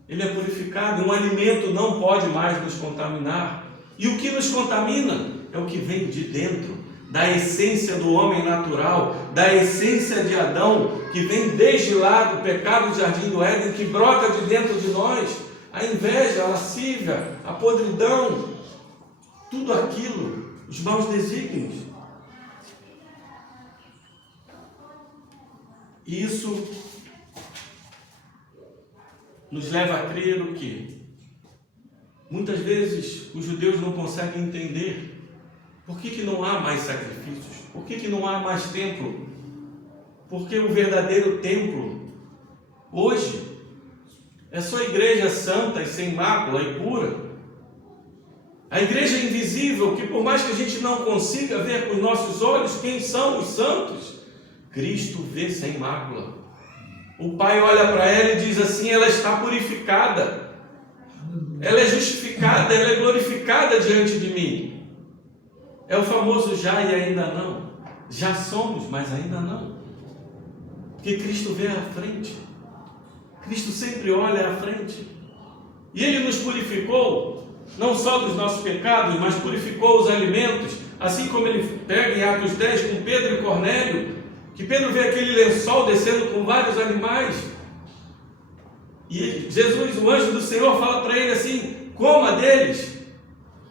ele é purificado. Um alimento não pode mais nos contaminar, e o que nos contamina é o que vem de dentro, da essência do homem natural, da essência de Adão, que vem desde lá do pecado do jardim do Éden, que brota de dentro de nós, a inveja, a lascívia, a podridão, tudo aquilo, os maus desígnios. E isso nos leva a crer o quê? Muitas vezes os judeus não conseguem entender por que não há mais sacrifícios, por que não há mais templo, porque o verdadeiro templo hoje é só a igreja santa e sem mácula e pura, a igreja invisível, que por mais que a gente não consiga ver com os nossos olhos quem são os santos, Cristo vê sem mácula. O Pai olha para ela e diz assim: ela está purificada, ela é justificada, ela é glorificada diante de mim. É o famoso já e ainda não. Já somos, mas ainda não. Porque Cristo vê à frente. Cristo sempre olha à frente. E Ele nos purificou, não só dos nossos pecados, mas purificou os alimentos, assim como Ele pega em Atos 10 com Pedro e Cornélio, que Pedro vê aquele lençol descendo com vários animais. E Jesus, o anjo do Senhor, fala para ele assim: coma deles.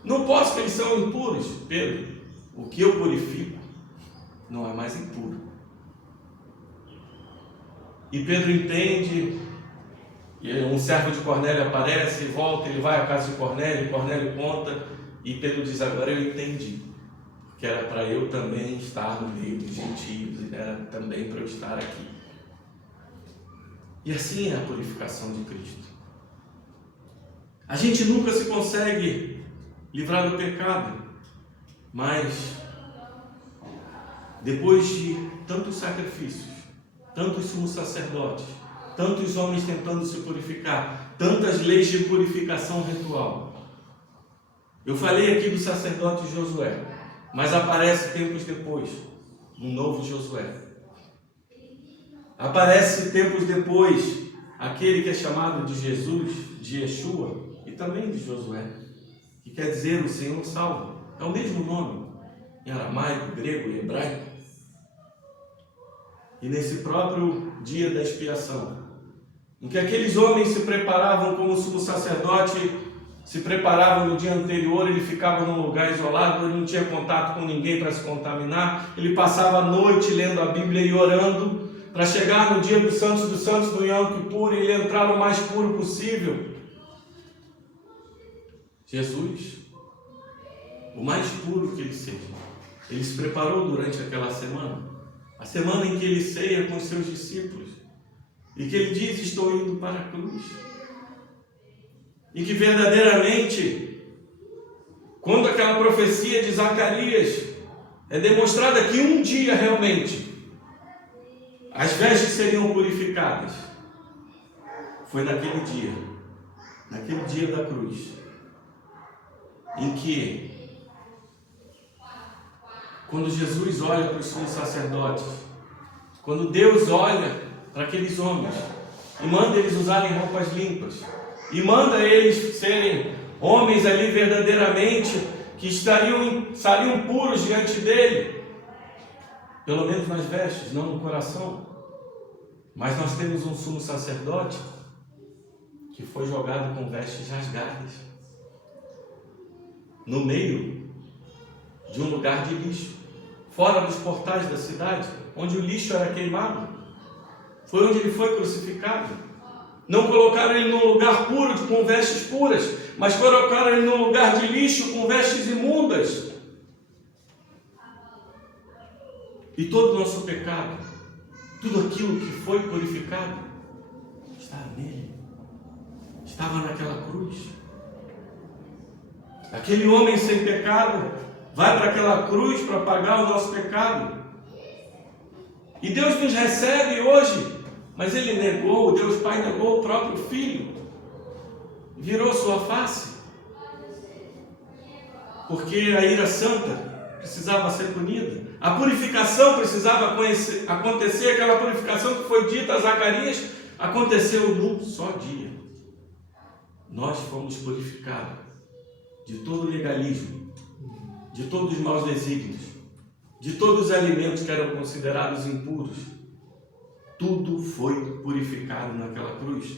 Não posso, que eles são impuros. Pedro, o que eu purifico não é mais impuro. E Pedro entende, e um servo de Cornélio aparece, volta, ele vai à casa de Cornélio, Cornélio conta, e Pedro diz: agora eu entendi, que era para eu também estar no meio dos gentios, e era também para eu estar aqui. E assim é a purificação de Cristo. A gente nunca se consegue livrar do pecado, mas depois de tantos sacrifícios, tantos sumos sacerdotes, tantos homens tentando se purificar, tantas leis de purificação ritual. Eu falei aqui do sacerdote Josué, mas aparece tempos depois um novo Josué. Aparece tempos depois aquele que é chamado de Jesus, de Yeshua, e também de Josué, que quer dizer o Senhor salva. É o mesmo nome em aramaico, grego e hebraico. E nesse próprio dia da expiação, em que aqueles homens se preparavam como sumo sacerdote, se preparavam no dia anterior, ele ficava num lugar isolado, ele não tinha contato com ninguém para se contaminar, ele passava a noite lendo a Bíblia e orando, para chegar no dia dos Santos, do Yom Kippur, e ele entrar o mais puro possível. Jesus, o mais puro que ele seja, ele se preparou durante aquela semana, a semana em que ele ceia com os seus discípulos, e que ele diz: estou indo para a cruz. E que verdadeiramente, quando aquela profecia de Zacarias é demonstrada que um dia realmente as vestes seriam purificadas, foi naquele dia da cruz, em que, quando Jesus olha para os sumos sacerdotes, quando Deus olha para aqueles homens e manda eles usarem roupas limpas, e manda eles serem homens ali verdadeiramente, que estariam puros diante dele, pelo menos nas vestes, não no coração. Mas nós temos um sumo sacerdote que foi jogado com vestes rasgadas no meio de um lugar de lixo. fora dos portais da cidade, onde o lixo era queimado. Foi onde ele foi crucificado. Não colocaram ele num lugar puro, com vestes puras, mas colocaram ele num lugar de lixo, com vestes imundas. E todo o nosso pecado, tudo aquilo que foi purificado, estava nele, estava naquela cruz. Aquele homem sem pecado vai para aquela cruz para pagar o nosso pecado. E Deus nos recebe hoje, mas Ele negou, Deus Pai negou o próprio Filho, virou sua face, porque a ira santa precisava ser punida, a purificação precisava acontecer, aquela purificação que foi dita a Zacarias, aconteceu num só dia. Nós fomos purificados de todo legalismo, de todos os maus desígnios, de todos os alimentos que eram considerados impuros. Tudo foi purificado naquela cruz,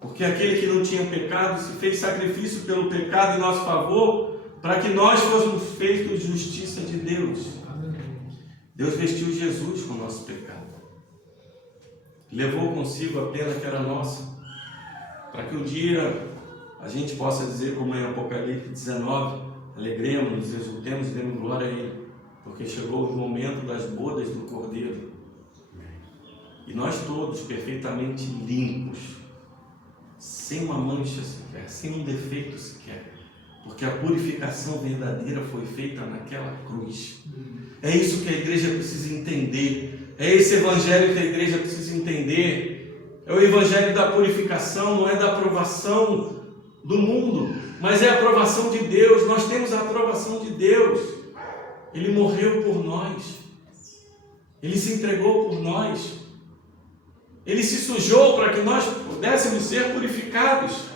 porque aquele que não tinha pecado se fez sacrifício pelo pecado em nosso favor, para que nós fôssemos feitos justiça de Deus. Deus vestiu Jesus com o nosso pecado, levou consigo a pena que era nossa, para que um dia a gente possa dizer, como em Apocalipse 19, alegremos-nos, exultemos e demos glória a Ele, porque chegou o momento das bodas do Cordeiro. E nós todos perfeitamente limpos, sem uma mancha sequer, sem um defeito sequer, porque a purificação verdadeira foi feita naquela cruz. É isso que a igreja precisa entender, é esse evangelho que a igreja precisa entender. É o evangelho da purificação, não é da aprovação do mundo, mas é a aprovação de Deus. Nós temos a aprovação de Deus. Ele morreu por nós, Ele se entregou por nós, Ele se sujou para que nós pudéssemos ser purificados.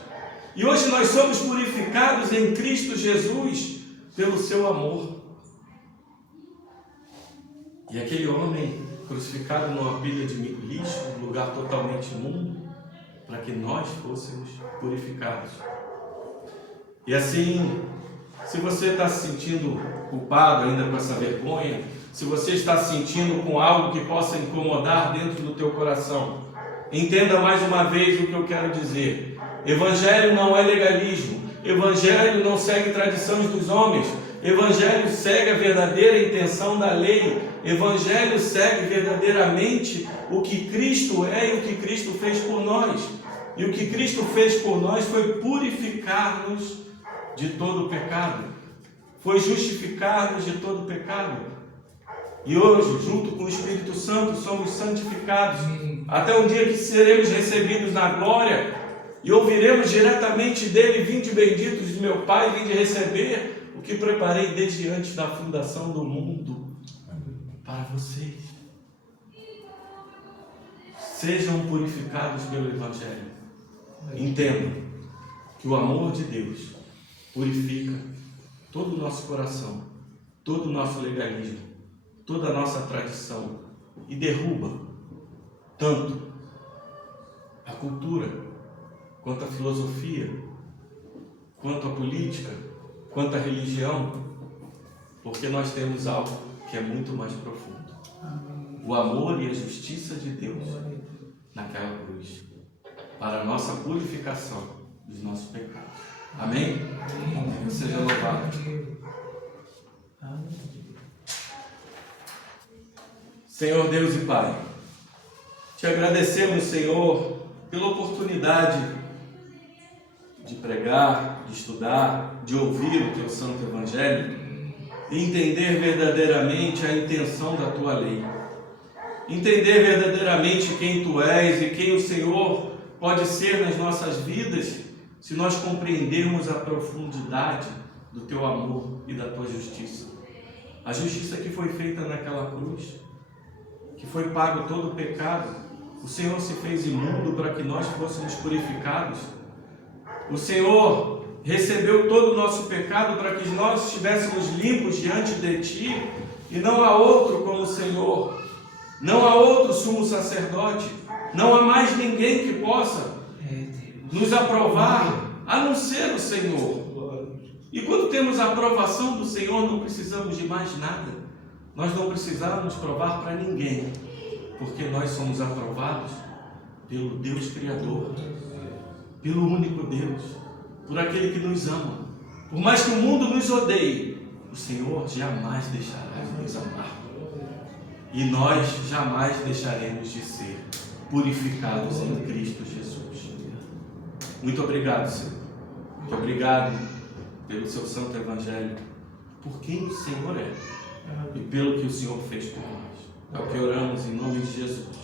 E hoje nós somos purificados em Cristo Jesus pelo seu amor. E aquele homem crucificado numa pilha de lixo, num lugar totalmente imundo, para que nós fôssemos purificados. E assim, se você está se sentindo culpado ainda com essa vergonha, se você está se sentindo com algo que possa incomodar dentro do teu coração, entenda mais uma vez o que eu quero dizer. Evangelho não é legalismo, Evangelho não segue tradições dos homens, Evangelho segue a verdadeira intenção da lei, Evangelho segue verdadeiramente o que Cristo é e o que Cristo fez por nós. E o que Cristo fez por nós foi purificar-nos de todo o pecado, foi justificar-nos de todo o pecado. E hoje, junto com o Espírito Santo, somos santificados, até um dia que seremos recebidos na glória e ouviremos diretamente dele: vinde benditos de meu Pai, vinde receber o que preparei desde antes da fundação do mundo para vocês. Sejam purificados pelo Evangelho. Entendam que o amor de Deus purifica todo o nosso coração, todo o nosso legalismo, toda a nossa tradição, e derruba tanto a cultura, quanto a filosofia, quanto a política, quanto a religião, porque nós temos algo que é muito mais profundo: o amor e a justiça de Deus naquela cruz, para a nossa purificação dos nossos pecados. Amém? Amém. Seja louvado. Senhor Deus e Pai, te agradecemos, Senhor, pela oportunidade de pregar, de estudar, de ouvir o Teu Santo Evangelho e entender verdadeiramente a intenção da Tua lei. Entender verdadeiramente quem Tu és e quem o Senhor pode ser nas nossas vidas, se nós compreendermos a profundidade do Teu amor e da Tua justiça. A justiça que foi feita naquela cruz, que foi pago todo o pecado. O Senhor se fez imundo para que nós fôssemos purificados. O Senhor recebeu todo o nosso pecado para que nós estivéssemos limpos diante de Ti, e não há outro como o Senhor, não há outro sumo sacerdote, não há mais ninguém que possa nos aprovar a não ser o Senhor. E quando temos a aprovação do Senhor, não precisamos de mais nada, Nós não precisamos provar para ninguém, porque nós somos aprovados pelo Deus Criador, pelo único Deus, por aquele que nos ama. Por mais que o mundo nos odeie, o Senhor jamais deixará de nos amar. E nós jamais deixaremos de ser purificados em Cristo Jesus. Muito obrigado, Senhor. Muito obrigado pelo seu santo evangelho, por quem o Senhor é e pelo que o Senhor fez por nós. É o que oramos em nome de Jesus.